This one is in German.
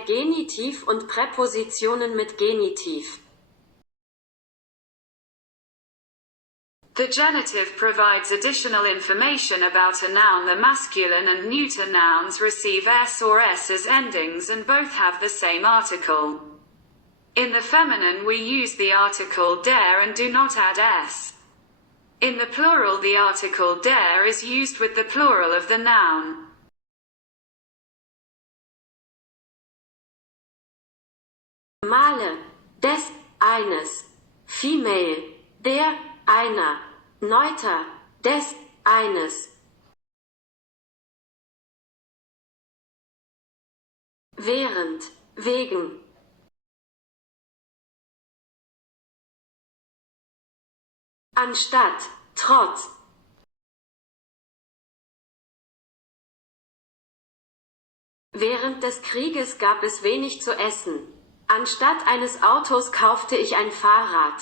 der Genitiv und Präpositionen mit Genitiv. The genitive provides additional information about a noun. The masculine and neuter nouns receive s or s as endings and both have the same article. In the feminine we use the article der and do not add s. In the plural the article der is used with the plural of the noun. Male, des, eines. Female, der, einer. Neuter, des, eines. Während, wegen. Anstatt, trotz. Während des Krieges gab es wenig zu essen. Anstatt eines Autos kaufte ich ein Fahrrad.